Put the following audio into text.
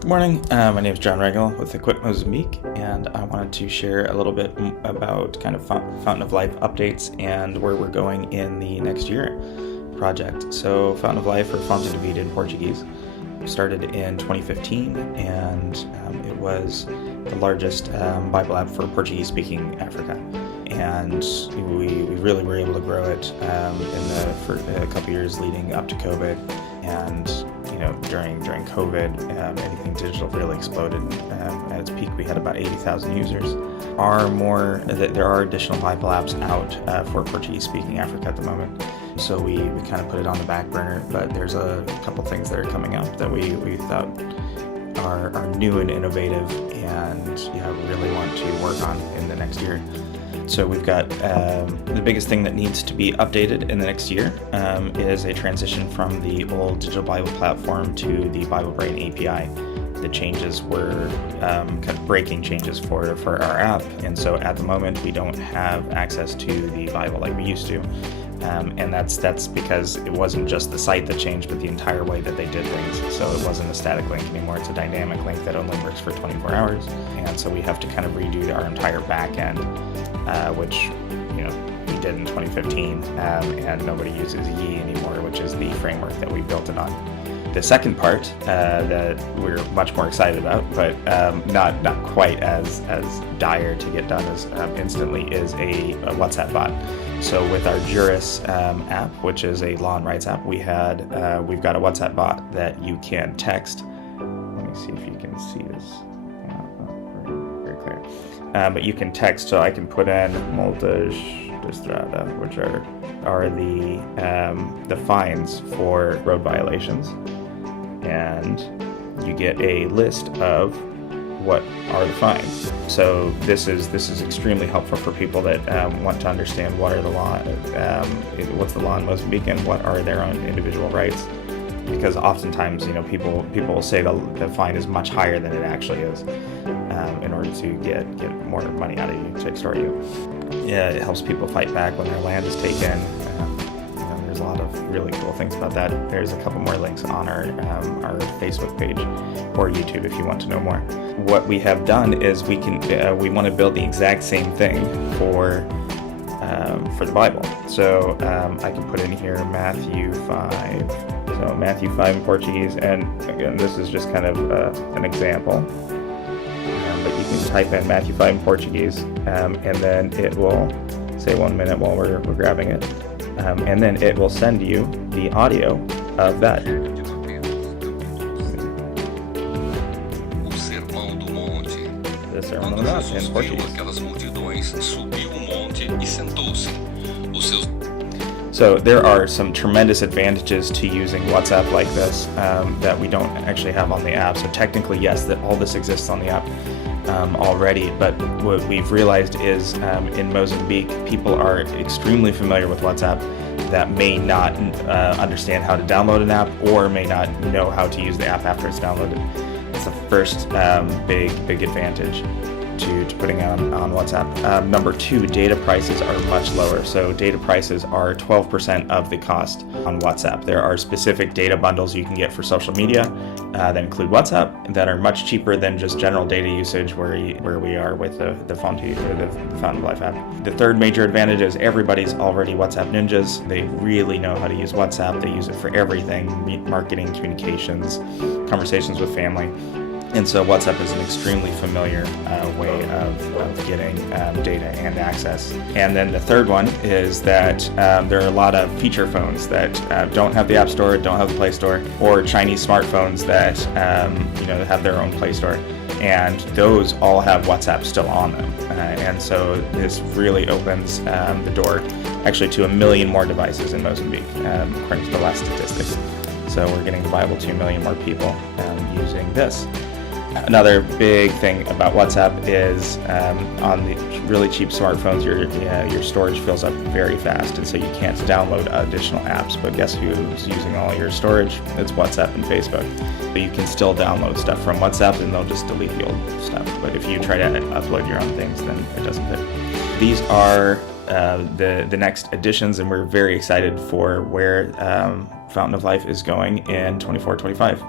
Good morning. My name is John Regal with Equip Mozambique, and I wanted to share a little bit about kind of Fountain of Life updates and where we're going in the next year project. So Fountain of Life, or Fonte da Vida in Portuguese, started in 2015, and it was the largest Bible app for Portuguese-speaking Africa. And we really were able to grow it for a couple years leading up to COVID. And during COVID, anything digital really exploded. At its peak, we had about 80,000 users. There are additional Bible apps out for Portuguese-speaking Africa at the moment. So we kind of put it on the back burner, but there's a couple things that are coming up that we thought are new and innovative, and we really want to work on in the next year. So we've got the biggest thing that needs to be updated in the next year is a transition from the old digital Bible platform to the Bible Brain API. The changes were kind of breaking changes for our app, and so at the moment we don't have access to the Bible like we used to. And that's because it wasn't just the site that changed, but the entire way that they did things. So it wasn't a static link anymore, it's a dynamic link that only works for 24 hours. And so we have to kind of redo our entire back end, which we did in 2015, and nobody uses Yi anymore, which is the framework that we built it on. The second part that we're much more excited about, but not quite as dire to get done as instantly, is a WhatsApp bot. So with our Juris app, which is a law and rights app, we've got a WhatsApp bot that you can text. Let me see if you can see this. Very clear. But you can text, so I can put in multas de estrada, which are the fines for road violations, and you get a list of what are the fines. So this is extremely helpful for people that want to understand what are the law, what's the law in Mozambique, and what are their own individual rights. Because oftentimes, people will say the fine is much higher than it actually is, in order to get more money out of you, to extort you. Yeah, it helps people fight back when their land is taken. There's a lot of really cool things about that. There's a couple more links on our Facebook page or YouTube if you want to know more. What we have done is we want to build the exact same thing for the Bible. So I can put in here Matthew 5. So Matthew 5 in Portuguese, and again, this is just kind of an example. But you can type in Matthew 5 in Portuguese, and then it will say 1 minute while we're grabbing it. And then it will send you the audio of that. The Sermão do Monte in Portuguese. So there are some tremendous advantages to using WhatsApp like this that we don't actually have on the app. So technically, yes, that all this exists on the app already, but what we've realized is in Mozambique, people are extremely familiar with WhatsApp that may not understand how to download an app, or may not know how to use the app after it's downloaded. It's the first big advantage to putting it on WhatsApp. Number two, data prices are much lower. So data prices are 12% of the cost on WhatsApp. There are specific data bundles you can get for social media that include WhatsApp that are much cheaper than just general data usage where we are with the Fountain of Life app. The third major advantage is everybody's already WhatsApp ninjas. They really know how to use WhatsApp. They use it for everything: marketing, communications, conversations with family. And so WhatsApp is an extremely familiar way of getting data and access. And then the third one is that there are a lot of feature phones that don't have the App Store, don't have the Play Store, or Chinese smartphones that have their own Play Store. And those all have WhatsApp still on them. And so this really opens the door actually to 1 million more devices in Mozambique, according to the last statistics. So we're getting the Bible to 1 million more people using this. Another big thing about WhatsApp is on the really cheap smartphones, your storage fills up very fast, and so you can't download additional apps. But guess who's using all your storage? It's WhatsApp and Facebook. But you can still download stuff from WhatsApp, and they'll just delete the old stuff. But if you try to upload your own things, then it doesn't fit. These are the next additions, and we're very excited for where Fountain of Life is going in 24-25.